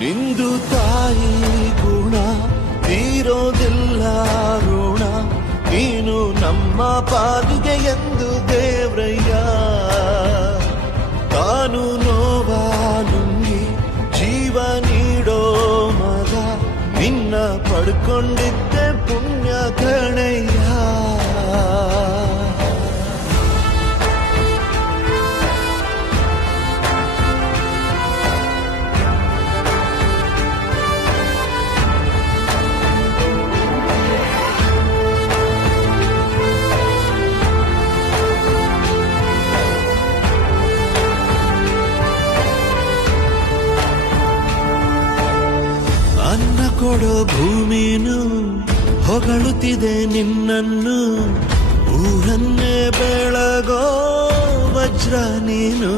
ನಿಂದು ತಾಯಿ ಗುಣ ತೀರೋದಿಲ್ಲ ಋಣ, ನೀನು ನಮ್ಮ ಪಾಲಿಗೆ ಎಂದು ದೇವ್ರಯ್ಯ. ತಾನು ನೋವಾ ನುಂಗಿ ಜೀವ ನೀಡೋ ಮಗ, ನಿನ್ನ ಪಡ್ಕೊಂಡಿದ್ದೆ ಪುಣ್ಯ ಕಣಯ್ಯ. ಅನ್ನ ಕೊಡೋ ಭೂಮಿನು ಹೊಗಳುತ್ತಿದೆ ನಿನ್ನನ್ನು, ಊರನ್ನೇ ಬೆಳಗೋ ವಜ್ರ ನೀನು.